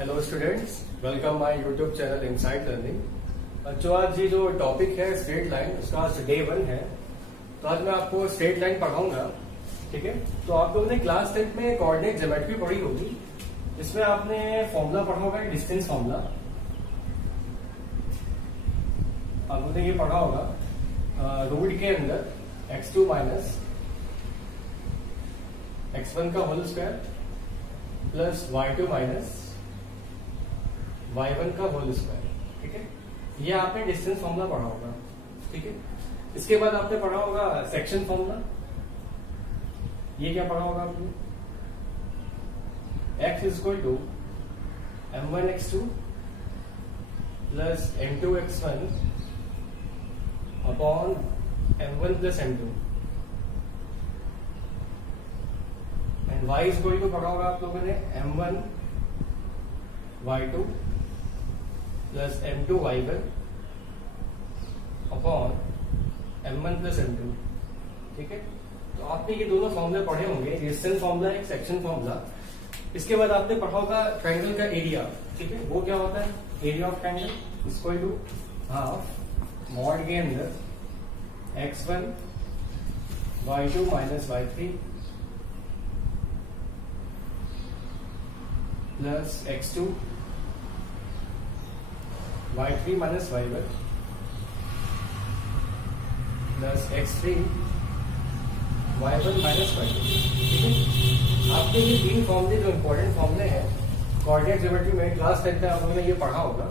Hello students, welcome my YouTube channel inside learning. बच्चों, आज ये जो टॉपिक है स्ट्रेट लाइन, उसका आज डे 1 है। तो आज मैं आपको स्ट्रेट लाइन पढ़ाऊंगा। ठीक है, तो आप लोगों ने क्लास 10 में कोऑर्डिनेट ज्योमेट्री पढ़ी होगी, जिसमें आपने फॉर्मूला पढ़ा होगा, डिस्टेंस फॉर्मूला। आप लोगों ने ये पढ़ा होगा रूट के अंदर x2 माइनस x1 का whole square plus y2 minus y1 का होल स्क्वायर। ठीक है, ये आपने डिस्टेंस फॉर्मूला पढ़ा होगा। ठीक है, इसके बाद आपने पढ़ा होगा सेक्शन फॉर्मूला। ये क्या पढ़ा होगा आपने? x equal to m1x2 plus m2x1 upon m1 plus m2 and y equal to पढ़ा होगा आप लोगों ने m1 y2 plus m2 y1 upon m1 plus m2। ठीक है, तो आपने ये दोनों फॉर्मूले पढ़े होंगे, डिस्टेंस फॉर्मूला एक सेक्शन फॉर्मूला। इसके बाद आपने पढ़ा होगा ट्रायंगल का एरिया। ठीक है, वो क्या होता है? Area of triangle equal to half mod के अंदर x1 y2 minus y3 plus x2 y3 minus y1 plus x3 y1 minus y2। ठीक है, आपने ये तीन फॉर्मूले जो इंपॉर्टेंट फॉर्मूले हैं कोऑर्डिनेट ज्योमेट्री में क्लास 10 में आप लोगों ने ये पढ़ा होगा।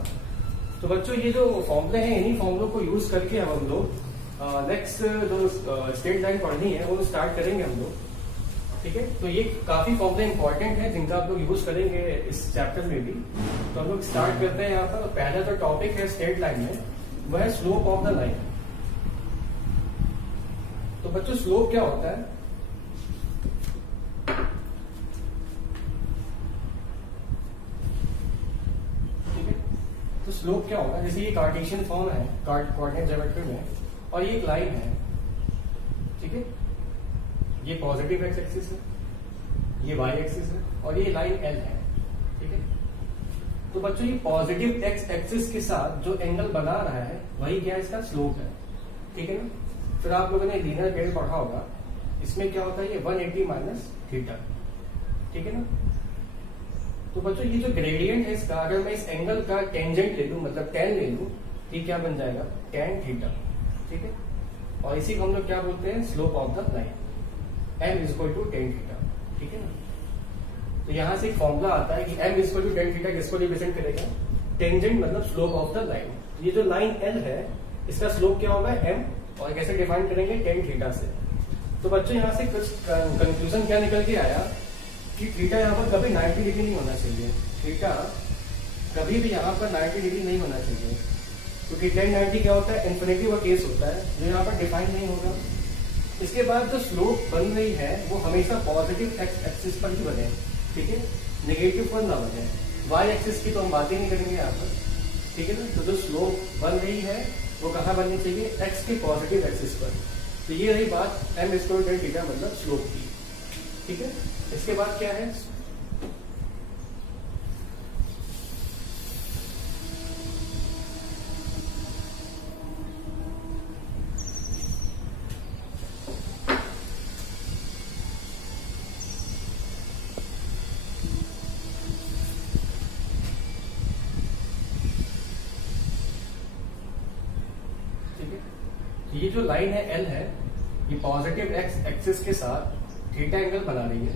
तो बच्चों, ये जो फॉर्मूले हैं, इन्हीं फॉर्मूलों को यूज करके अब हम लोग नेक्स्ट जो स्ट्रेट लाइन पढ़नी है वो स्टार्ट करेंगे हम लोग। ठीक है, तो ये काफी फॉर्मूले इंपॉर्टेंट है जिनका आप लोग यूज करेंगे इस चैप्टर में भी। तो हम लोग स्टार्ट करते हैं यहाँ पर। पहला जो टॉपिक है स्ट्रेट लाइन में वह है स्लोप ऑफ द लाइन। तो बच्चों, स्लोप क्या होता है? ठीक है, तो स्लोप क्या होगा? जैसे ये कार्टेशियन फॉर्म है कोऑर्डिनेट ज्योमेट्री में, और ये एक लाइन है। ठीक है, ये पॉजिटिव एक्स एक्सिस है, ये वाई एक्सिस है, और ये लाइन एल है। ठीक है, तो बच्चों, ये पॉजिटिव एक्स एक्सिस के साथ जो एंगल बना रहा है वही क्या है? इसका स्लोप है। ठीक है ना? फिर आप लोगों ने लीनियर ट्रेड पढ़ा होगा, इसमें क्या होता है? ये 180 माइनस थीटा। ठीक है ना? तो बच्चों, ये जो ग्रेडियंट है इसका, अगर मैं इस एंगल का टेंजेंट ले लूं, मतलब tan ले लूं, ये क्या बन जाएगा? tan theta. ठीक है, और इसी को हम लोग क्या बोलते हैं? Slope of the line, m equal to tan theta. ठीक है ना? तो यहां से एक फॉर्मूला आता है कि m equal to tan theta किसको रिप्रेजेंट करेगा? टेंजेंट मतलब स्लोप ऑफ द लाइन। ये जो लाइन l है, इसका स्लोप क्या होगा? m, और कैसे डिफाइन करेंगे? tan थीटा से। तो बच्चों, यहां से कुछ कंक्लूजन क्या निकल के आया कि थीटा यहाँ पर कभी 90 डिग्री नहीं होना चाहिए। थीटा कभी भी यहाँ पर 90 डिग्री नहीं होना चाहिए, क्योंकि tan 90 क्या होता है? इन्फिनिटी का केस होता है, जो यहाँ पर डिफाइन नहीं होगा। इसके बाद जो स्लोप बन रही है वो हमेशा पॉजिटिव एक्स एक्सिस पर ही बने। ठीक है, नेगेटिव पर ना बने। वाई एक्सिस की तो हम बात ही नहीं करेंगे यहाँ पर। ठीक है ना? तो जो स्लोप बन रही है वो कहाँ बननी चाहिए? एक्स के पॉजिटिव एक्सिस पर। तो ये रही बात m equal to tan theta मतलब स्लोप की। ठीक है, इसके बाद क्या है? ये जो लाइन है L है, ये पॉजिटिव एक्स एक्सिस के साथ थीटा एंगल बना रही है,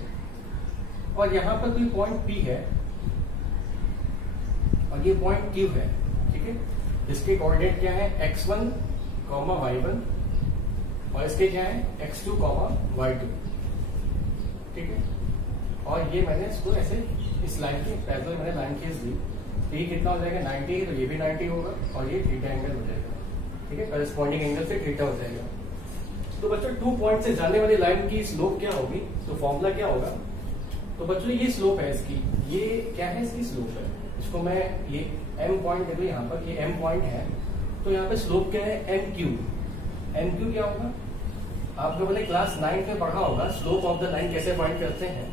और यहाँ पर कोई पॉइंट P है और ये पॉइंट Q है। ठीक है, इसके कोऑर्डिनेट क्या है? x1, y1, और इसके क्या है? x2, y2। ठीक है, और ये मैंने इसको ऐसे इस लाइन के पैरेलल मैंने लाइन खींच दी। तो ये कितना हो जाएगा? 90 है, तो ये भी 90 होगा, और ये थीटा एंगल हो जाएगा। ठीक है, करस्पॉन्डिंग एंगल से थीटा हो जाएगा। तो बच्चों, 2 पॉइंट से जाने वाली लाइन की स्लोप क्या होगी? तो फॉर्मूला क्या होगा? तो बच्चों, ये स्लोप है इसकी, ये क्या है? इसकी स्लोप है। इसको मैं ये m पॉइंट देखो, यहाँ पर ये m पॉइंट है, तो यहाँ पे स्लोप क्या है? MQ। MQ क्या होगा? आप लोगों ने क्लास 9 में पढ़ा होगा स्लोप ऑफ द लाइन कैसे फाइंड करते हैं,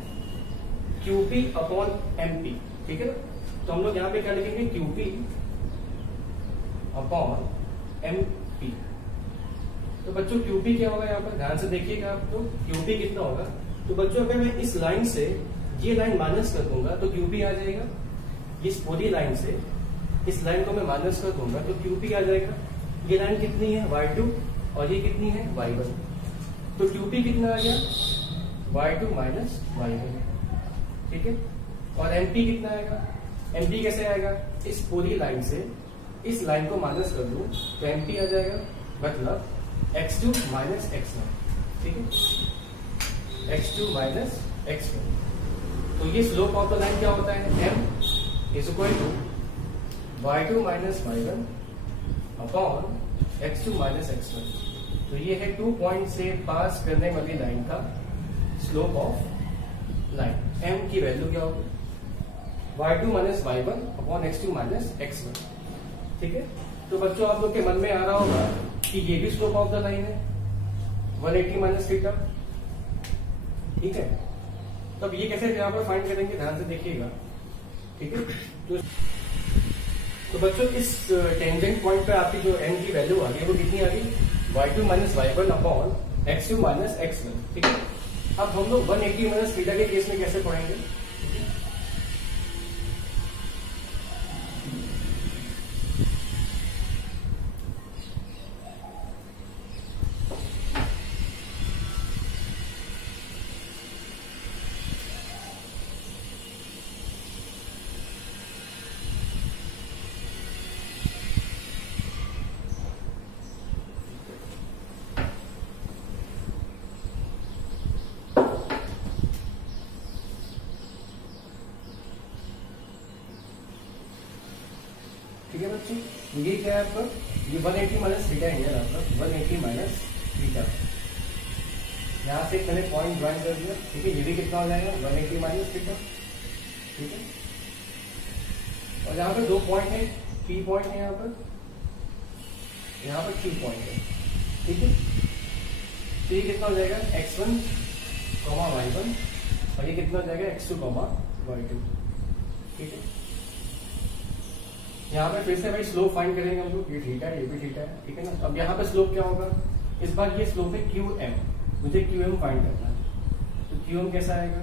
QP अपॉन MP। ठीक है ना? तो हम लोग यहाँ पे क्या लिखेंगे, QP अपॉन MP। तो बच्चों QP क्या होगा, यहाँ पर ध्यान से देखिएगा आप, तो QP कितना होगा। तो बच्चों अगर मैं इस लाइन से ये लाइन माइनस कर दूंगा तो QP आ जाएगा। इस पूरी लाइन से इस लाइन को मैं माइनस कर दूंगा तो QP आ जाएगा। ये लाइन कितनी है, Y2, और ये कितनी है, Y1। तो QP कितना आ गया, Y2 माइनस Y1, ठीक है। और MP कितना आएगा, MP कैसे आएगा, इस पूरी लाइन से इस लाइन को माइनस कर दूं तो MP आ जाएगा, मतलब x2 माइनस x1, ठीक है, x2 माइनस x1। तो ये स्लोप ऑफ द लाइन क्या होता है, m is equal to y2 minus y1 upon x2 minus x1। तो ये है 2 पॉइंट से पास करने वाली लाइन का स्लोप ऑफ लाइन। m की वैल्यू क्या होगी, y2 minus y1 upon x2 minus x1, ठीक है। तो बच्चों आप लोग के मन में आ रहा होगा कि ये भी स्लोप ऑफ द लाइन है 180 माइनस थीटा, ठीक है। तो अब ये कैसे यहाँ पर फाइंड करेंगे, ध्यान से देखिएगा, ठीक है। तो बच्चों इस टेंजेंट पॉइंट पे आपकी जो m की वैल्यू आ गई वो कितनी आ गई, y2 minus y1 upon x2 minus x1, ठीक है। अब हम लोग 180 माइनस थीटा के केस में कैसे पढ़ेंगे, ठीक है बच्चों। ये क्या है आपका, ये 180 माइनस थीटा है आपका, 180 माइनस थीटा। यहाँ से मैंने पॉइंट ज्वाइन कर दिया, ठीक है। ये भी कितना हो जाएगा, 180 माइनस थीटा, ठीक है। और यहाँ पे 2 पॉइंट है, P पॉइंट है यहाँ पर Q पॉइंट है, ठीक है। तो ये कितना हो जाएगा, x1, y1, और ये कितना हो जाएगा, x2, y2, ठीक है। यहाँ पे फिर से भाई स्लोप फाइंड करेंगे हम लोग, ये थीटा है, ये भी थीटा है, ठीक है ना। अब यहाँ पे स्लोप क्या होगा, इस बार ये स्लोप है QM, मुझे QM फाइंड करना है। तो QM कैसा आएगा,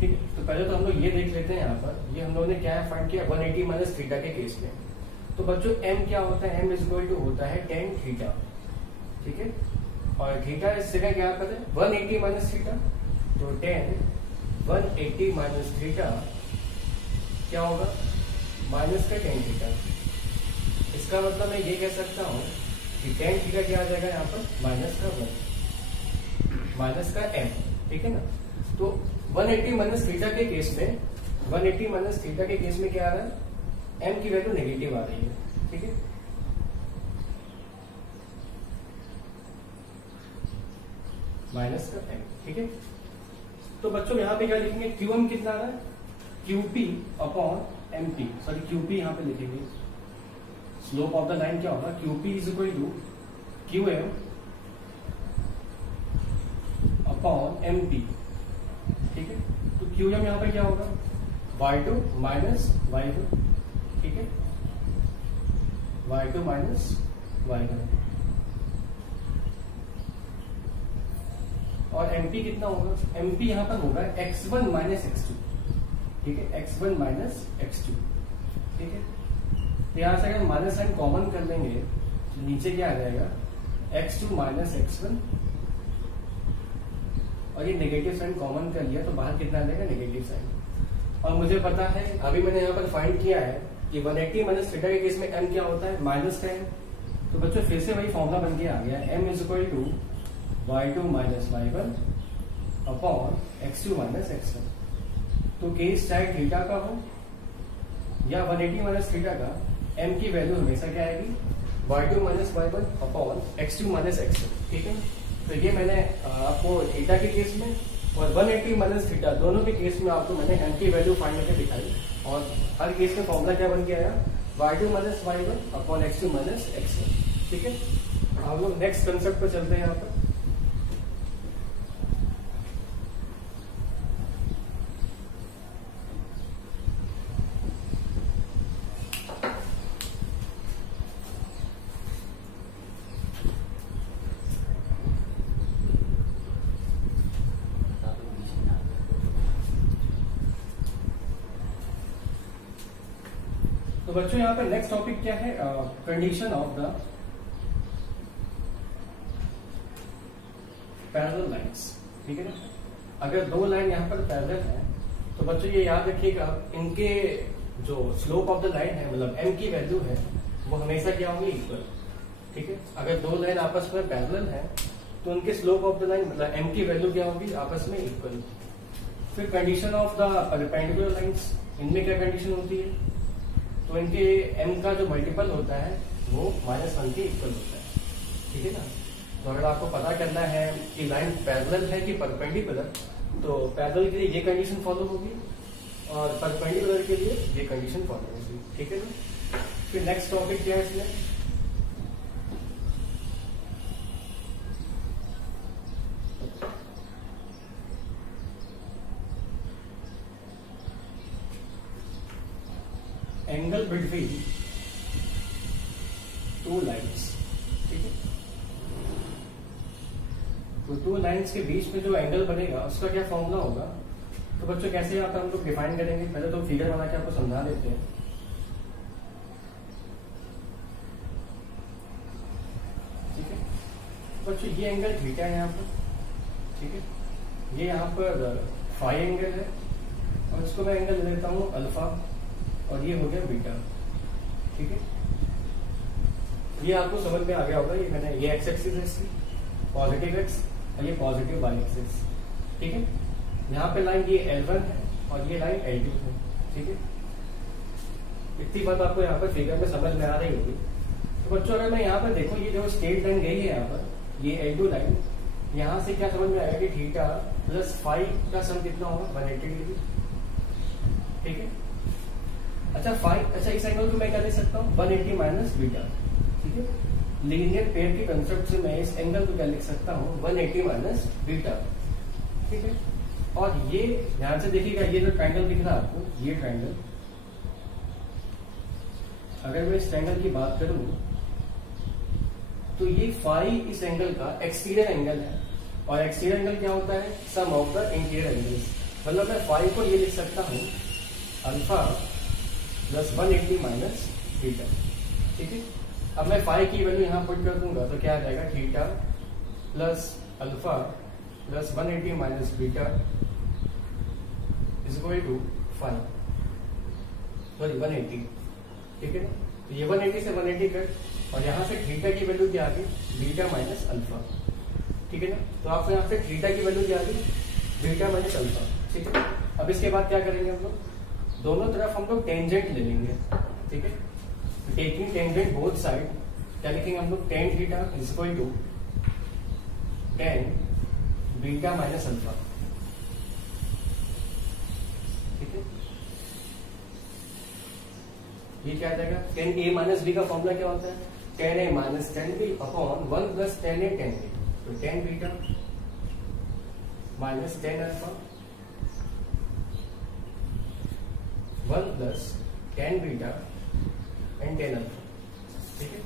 ठीक है। तो पहले तो हम लोग ये देख लेते हैं, यहाँ पर ये हम लोगों ने क्या फाइंड किया, 180 माइनस थीटा के केस में। तो बच्चों M क्या होता है, M इज इक्वल टू होता है tan थीटा, ठीक है। और थीटा इस जगह क्या करते हैं, 180 माइनस थीटा, तो tan 180 माइनस थीटा क्या होगा, माइनस का tan थीटा। इसका मतलब मैं ये कह सकता हूँ कि tan थीटा क्या आ जाएगा यहाँ पर, माइनस का 1 माइनस का m, ठीक है ना। तो 180 माइनस थीटा के केस में 180 माइनस थीटा के केस में क्या आ रहा है, m की वैल्यू नेगेटिव आ रही है, ठीक है। माइनस का m, ठीक है। तो बच्चों यहाँ पे क्या लिखेंगे, QM कितना आ रहा है, QP upon MP, sorry QP यहाँ पे लिखेंगे। स्लोप ऑफ द लाइन क्या होगा, QP is equal to QM upon MP, ठीक है। तो QM यहाँ पे क्या होगा, y2 माइनस y1, ठीक है, y2 माइनस y1। और MP कितना होगा, MP यहाँ पर होगा x1 माइनस x2, ठीक है, x1 माइनस x2, ठीक है। तो यहां से अगर माइनस साइन कॉमन कर लेंगे तो नीचे क्या आ जाएगा, x2 माइनस x1, और ये नेगेटिव साइन कॉमन कर लिया तो बाहर कितना आ जाएगा, नेगेटिव साइन। और मुझे पता है, अभी मैंने यहाँ पर फाइंड किया है कि 180 माइनस थीटा के केस में m क्या होता है, माइनस का m। तो बच्चों फिर से वही फॉर्मूला बन के आ गया, m is equal to y2 minus y1 upon x2 minus x1। तो केस चाहे थीटा का हो या 180 माइनस थीटा का, m की वैल्यू हमेशा क्या आएगी, y2 minus y1 upon x2 minus x1, ठीक है। तो ये मैंने आपको थीटा के केस में और 180 माइनस थीटा दोनों के केस में आपको मैंने m की वैल्यू फाइंड करके दिखाई। और हर केस में फॉर्मूला क्या बन के आया, y2 minus y1 upon x2 minus x1, ठीक है। हम लोग नेक्स्ट कंसेप्ट पर चलते हैं यहाँ पर। तो बच्चों यहाँ पर नेक्स्ट टॉपिक क्या है, condition of the parallel lines. ठीक है ना, अगर दो लाइन यहाँ पर पैरेलल है तो बच्चों ये याद रखिएगा, इनके जो स्लोप ऑफ द लाइन है, मतलब m की वैल्यू है, वो हमेशा क्या होंगे, इक्वल। ठीक है, अगर दो लाइन आपस में पैरेलल है तो उनके स्लोप ऑफ द लाइन मतलब m की वैल्यू क्या होगी, आपस में इक्वल। फिर condition of the perpendicular lines, इनमें क्या कंडीशन होती है, तो इनके m का जो मल्टीपल होता है वो -1 के इक्वल होता है। ठीक है ना, तो अगर आपको पता करना है कि लाइन पैरेलल है कि परपेंडिकुलर, तो पैरेलल के लिए ये कंडीशन फॉलो होगी और परपेंडिकुलर के लिए ये कंडीशन फॉलो होगी। ठीक है ना, फिर नेक्स्ट टॉपिक क्या है इसमें, एंगल बिटवीन टू लाइन्स। ठीक है, तो टू लाइन्स के बीच में जो एंगल बनेगा उसका क्या फॉर्मूला होगा, तो बच्चों कैसे यहाँ पर हम लोग डिफाइन करेंगे, पहले तो फिगर बना के आपको समझा देते हैं। ठीक है बच्चों, ये एंगल थीटा है यहाँ पर। ठीक है, ये यहाँ पर फाई एंगल है और इसको मैं एंगल ले लेता हूँ अल्फा, और ये हो गया बीटा। ठीक है, ये आपको समझ में आ गया होगा, ये मैंने ये एक्स एक्सिस है इसकी पॉजिटिव एक्स और ये पॉजिटिव वाई एक्सिस। ठीक है, यहाँ पे लाइन ये L1 है और ये लाइन L2 है। ठीक है, इतनी बात आपको यहाँ पर फिगर में समझ में आ रही होगी। तो बच्चों अगर मैं यहाँ पर देखो, ये जो स्ट्रेट लाइन गई है यहाँ पर, ये L2 लाइन, यहाँ से क्या समझ में आएगा कि थीटा प्लस फाई का सम कितना होगा, 180 डिग्री। ठीक है, अच्छा इस एंगल को मैं क्या ले सकता हूँ, 180 माइनस बीटा। ठीक है, लीनियर पेयर के कंसेप्ट से मैं इस एंगल को क्या लिख सकता हूँ, 180 माइनस बीटा। ठीक है, और ये ध्यान से देखिएगा, ये जो ट्रायंगल दिख रहा है आपको, ये ट्रायंगल, अगर मैं इस ट्रायंगल की बात करूं तो ये फाई इस एंगल का एक्सटीरियर एंगल है, और एक्सटीरियर एंगल क्या होता है, सम ऑफ द इंटीरियर एंगल्स। मतलब मैं फाई को ये लिख सकता हूँ अल्फा प्लस 180 माइनस बीटा। ठीक है, अब मैं फाई की वैल्यू यहाँ पुट कर दूंगा तो क्या आ जाएगा, theta plus alpha plus 180 minus beta is equal to 5, sorry 180। ठीक है ना, तो ये 180 से 180 कट, और यहाँ से थीटा की वैल्यू क्या आ गई, बीटा माइनस अल्फा। ठीक है ना, तो आपको यहाँ से थीटा की वैल्यू क्या आ गई, बीटा माइनस अल्फा। ठीक है, अब इसके बाद क्या करेंगे हम लोग, दोनों तरफ हम लोग टेंजेंट ले लेंगे। ठीक है, टेकिंग टेंजेंट बोथ साइड, क्या लिखेंगे हम लोग, tan theta is equal to tan beta minus alpha. ठीक है, ये क्या आ जाएगा, टेन ए माइनस बी का फॉर्मूला क्या होता है, tan A minus tan B upon 1 plus tan A tan B, तो tan beta minus tan alpha 1 plus tan beta and tan alpha. ठीक है,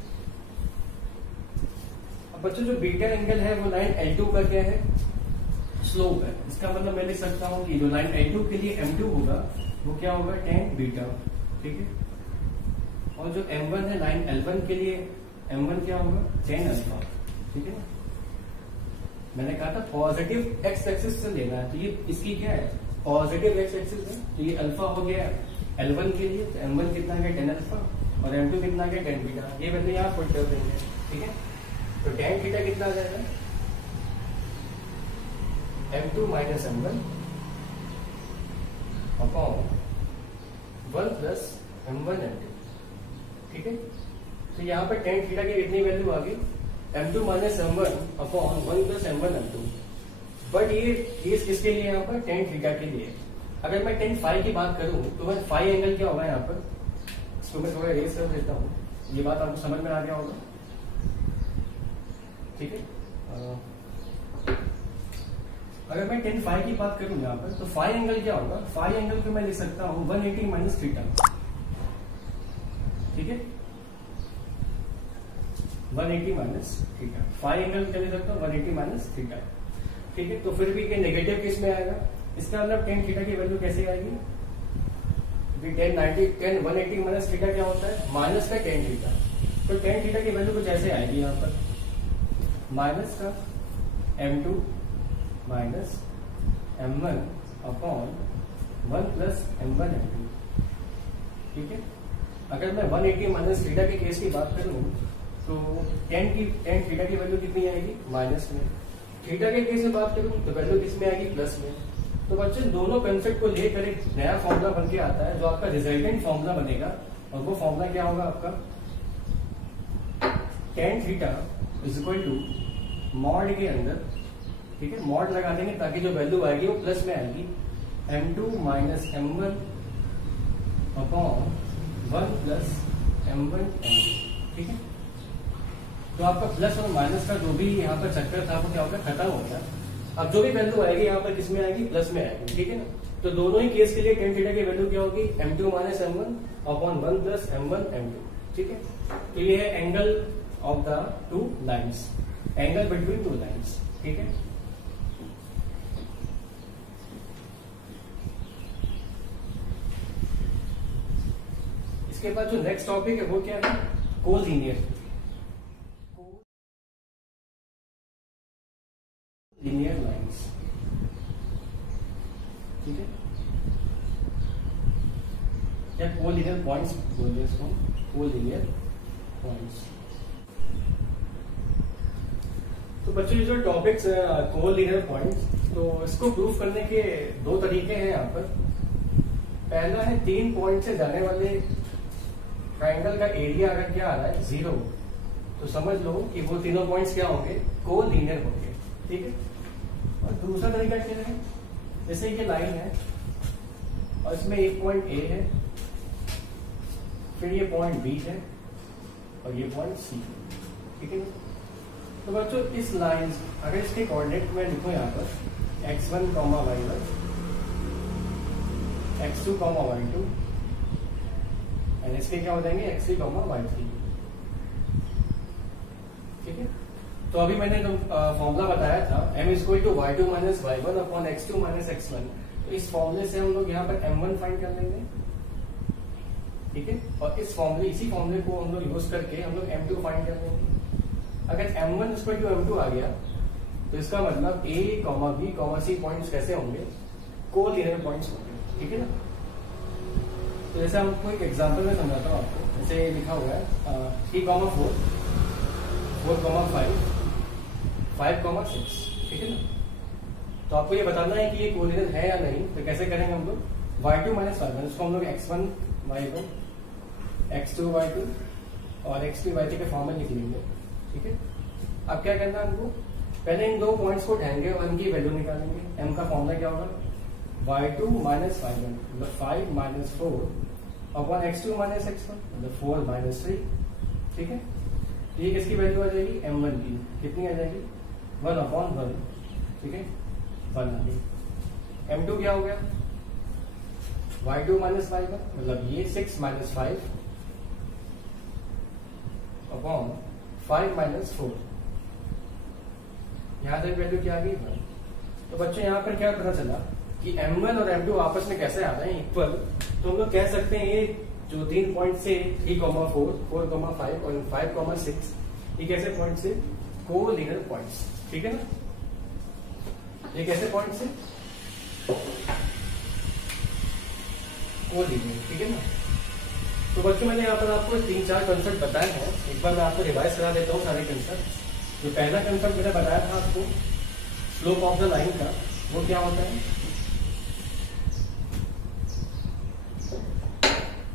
अब बच्चों जो बीटा एंगल है वो लाइन L2 का क्या है, स्लोप है। इसका मतलब मैं लिख सकता हूं कि जो लाइन L2 के लिए M2 होगा वो क्या होगा, टेन बीटा। ठीक है, और जो M1 है लाइन L1 के लिए M1 क्या होगा, टेन अल्फा। ठीक है ना, मैंने कहा था पॉजिटिव एक्स एक्सिस से लेना है, तो ये इसकी क्या है, पॉजिटिव एक्स एक्सिस है, तो ये अल्फा हो गया L1 के लिए, तो M1 कितना गया, टेन अल्फा, और M2 कितना गया, टेन बीटा। ये वैल्यू यहाँ पुट कर देंगे। ठीक है, तो टेन थीटा कितना आ जाएगा, M2 minus M1 upon 1 plus M1 M2। ठीक है, तो यहाँ पर टेन थीटा की कितनी वैल्यू आ गई, M2 minus M1 upon 1 plus M1 M2। But ये किसके लिए, यहाँ पर टेन थीटा के लिए। अगर मैं टेन फाई की बात करूं तो मैं फाई एंगल क्या होगा यहाँ पर, इसको मैं थोड़ा रेस कर देता हूँ, ये बात आपको समझ में आ गया होगा। ठीक है, अगर मैं टेन फाई की बात करूं यहाँ पर, तो फाई एंगल क्या होगा, फाई एंगल को मैं लिख सकता हूँ 180 माइनस थीटा। ठीक है, 180 माइनस थीटा, फाई एंगल क्या लिख सकता हूँ, 180 माइनस थीटा। ठीक है, तो फिर भी ये नेगेटिव केस में आएगा, इसका मतलब टेन थीटा की वैल्यू कैसे आएगी, टेन 180 माइनस थीटा क्या होता है, माइनस का टेन थीटा। तो टेन थीटा की वैल्यू कुछ ऐसे आएगी यहाँ पर, माइनस का m2 minus m1 upon 1 plus m1 m2। ठीक है, अगर मैं 180 माइनस थीटा के केस की बात करूं तो टेन थीटा की वैल्यू कितनी आएगी, माइनस में। थीटा के केस में बात करूं तो वैल्यू किसमें आएगी, प्लस में। तो बच्चों दोनों कंसेप्ट को लेकर एक नया फॉर्मूला बन के आता है जो आपका रिजल्टेंट फॉर्मूला बनेगा, और वो फॉर्मूला क्या होगा आपका, tan theta is equal to mod के अंदर, ठीक है, मॉड लगा देंगे ताकि जो वैल्यू आएगी वो प्लस में आएगी, m2 minus m1 upon 1 plus m1 m2। ठीक है, तो आपका प्लस और माइनस का जो भी यहाँ पर चक्कर था वो क्या होगा, खत्म होगा। अब जो भी वैल्यू आएगी यहाँ पर किसमें आएगी, प्लस में आएगी। ठीक है ना, तो दोनों ही केस के लिए टेन थीटा की वैल्यू क्या होगी, m2 minus m1 upon 1 plus m1 m2। ठीक है, तो ये है angle of the two lines, angle between two lines. ठीक है, इसके बाद जो नेक्स्ट टॉपिक है वो क्या है, कोलीनियर लीनियर लाइन्स। ठीक है, या कोलीनियर पॉइंट्स बोलते हैं इसको, कोलीनियर पॉइंट्स। तो बच्चों ये जो टॉपिक्स है कोलीनियर पॉइंट्स, तो इसको प्रूव करने के दो तरीके हैं यहाँ पर। पहला है 3 पॉइंट से जाने वाले ट्राइंगल का एरिया अगर क्या आ रहा है 0, तो समझ लो कि वो तीनों पॉइंट्स क्या होंगे, कोलीनियर होंगे। ठीक है, और दूसरा तरीका क्या है, जैसे ये लाइन है और इसमें एक पॉइंट ए है, फिर ये पॉइंट बी है और ये पॉइंट सी है। ठीक है, तो बच्चों इस लाइन अगर इसके कोऑर्डिनेट में लिखो यहाँ पर x1, y1, x2, y2 and इसके क्या हो जाएंगे x3, y3। ठीक है, तो अभी मैंने फॉर्मूला बताया था m equal to y2 minus y1 upon x2 minus x1। तो इस फॉर्मूले से हम लोग यहाँ पर m1 फाइंड कर लेंगे। ठीक है, और इसी फॉर्मूले को हम लोग यूज करके हम लोग m2 फाइंड कर लेंगे। अगर m1 इक्वल टू m2 आ गया तो इसका मतलब a, b, c पॉइंट्स कैसे होंगे, कोलीनियर पॉइंट्स होंगे। ठीक है ना, तो जैसे हमको एक एग्जांपल में समझाता हूँ आपको। जैसे लिखा हुआ है 3, 4, 4, 5, 5, 6। ठीक है ना, तो आपको ये बताना है कि ये कोलिनियर है या नहीं। तो कैसे करेंगे हम लोग, y2 माइनस y1, इसको हम लोग x1 y1, x2 y2 और x3 y3 के फॉर्म में लिख लेंगे। ठीक है, अब क्या करना है हमको, पहले इन दो पॉइंट्स को उठाएंगे और इनकी वैल्यू निकालेंगे। m का फॉर्मूला क्या होगा, y2 माइनस y1 मतलब 5 minus 4 upon x2 minus x1 मतलब 4 माइनस 3। ठीक है, ये किसकी वैल्यू आ जाएगी, m1 की कितनी आ जाएगी, 1 अपॉन 1। ठीक है, 1 आ गई। m2 क्या हो गया, y2 माइनस y1 मतलब ये 6 माइनस 5 अपॉन 5 माइनस 4, यहां तक वैल्यू क्या आ गई, 1। तो बच्चों यहाँ पर क्या पता चला कि m1 और m2 आपस में कैसे आ रहे हैं, इक्वल। तो हम लोग कह सकते हैं ये जो 3 पॉइंट से 3, 4, 4, 5 और 5, 6 ये कैसे पॉइंट से, कोलीनियर पॉइंट्स। ठीक है ना, ये कैसे पॉइंट से, कोलीनियर। ठीक है ना, तो बच्चों मैंने यहाँ पर आपको 3-4 कंसेप्ट बताए हैं। एक बार मैं आपको रिवाइज करा देता हूँ सारे कंसेप्ट। जो पहला कंसेप्ट मैंने बताया था आपको स्लोप ऑफ द लाइन का, वो क्या होता है,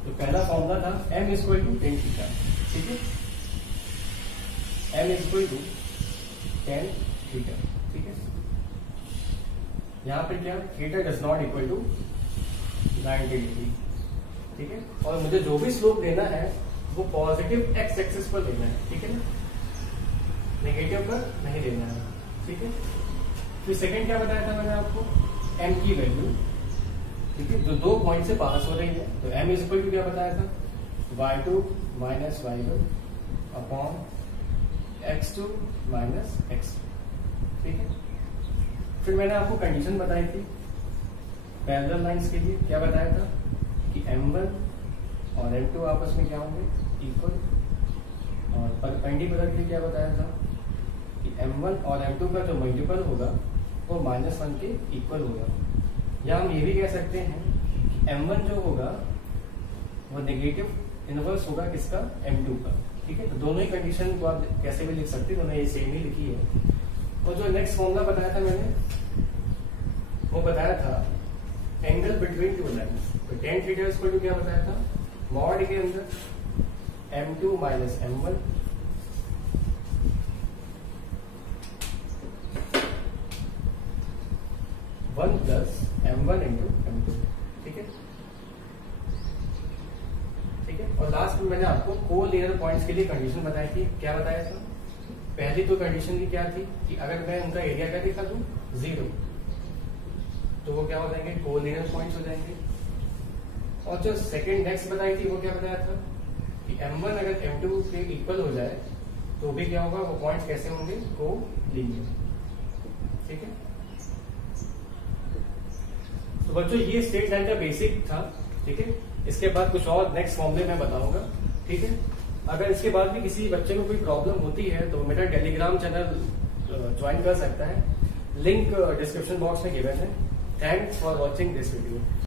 तो पहला फॉर्मूला था m equal to tan theta. ठीक है, m equal to tan theta. ठीक है, यहाँ पर क्या, theta does not equal to 90 degree. ठीक है, और मुझे जो भी स्लोप लेना है वो पॉजिटिव एक्स एक्सिस पर लेना है। ठीक है ना, नेगेटिव पर नहीं लेना है। ठीक है, फिर सेकंड क्या बताया था मैंने आपको, m की वैल्यू। ठीक है, जो 2 पॉइंट से पास हो रही है, तो m इज इक्वल टू क्या बताया था, y2 minus y1 upon x2 minus x। ठीक है, फिर मैंने आपको कंडीशन बताई थी पैरेलल लाइंस के लिए, क्या बताया था कि कि M1 और M2 आपस में क्या होंगे, इक्वल। और परपेंडिकुलर के लिए क्या बताया था कि M1 और M2 का जो मल्टीपल होगा वो -1 के इक्वल होगा। या हम ये भी कह सकते हैं कि M1 जो होगा वो नेगेटिव इनवर्स होगा किसका, M2 का। ठीक है, तो दोनों ही कंडीशन को आप कैसे भी लिख सकते हैं, दोनों ये सेम ही लिखी है। और जो नेक्स्ट फॉर्मूला बताया था मैंने, वो बताया था एंगल बिटवीन टू लाइन्स। तो tan थीटा इक्वल टू क्या बताया था, मॉड के अंदर M2 minus M1 1 plus M1 into M2। ठीक है, ठीक है। और लास्ट में मैंने आपको कोलिनियर पॉइंट्स के लिए कंडीशन बताई थी। क्या बताया था, पहली तो कंडीशन की क्या थी कि अगर मैं उनका एरिया क्या दिखा दूं, 0, तो वो क्या हो जाएंगे, कोलिनियर पॉइंट्स हो जाएंगे। और जो सेकंड नेक्स्ट बताई थी वो क्या बताया था कि M1 अगर M2 के इक्वल हो जाए तो भी क्या होगा, वो पॉइंट्स कैसे होंगे, कोलिनियर। ठीक है, तो बच्चों ये स्ट्रेट लाइन का बेसिक था। ठीक है, इसके बाद कुछ और नेक्स्ट फॉर्मूले मैं बताऊंगा। ठीक है, अगर इसके बाद भी किसी बच्चे को कोई प्रॉब्लम होती है तो मेरा टेलीग्राम चैनल ज्वाइन कर सकता है, लिंक डिस्क्रिप्शन बॉक्स में गिवन है। Thanks for watching this video.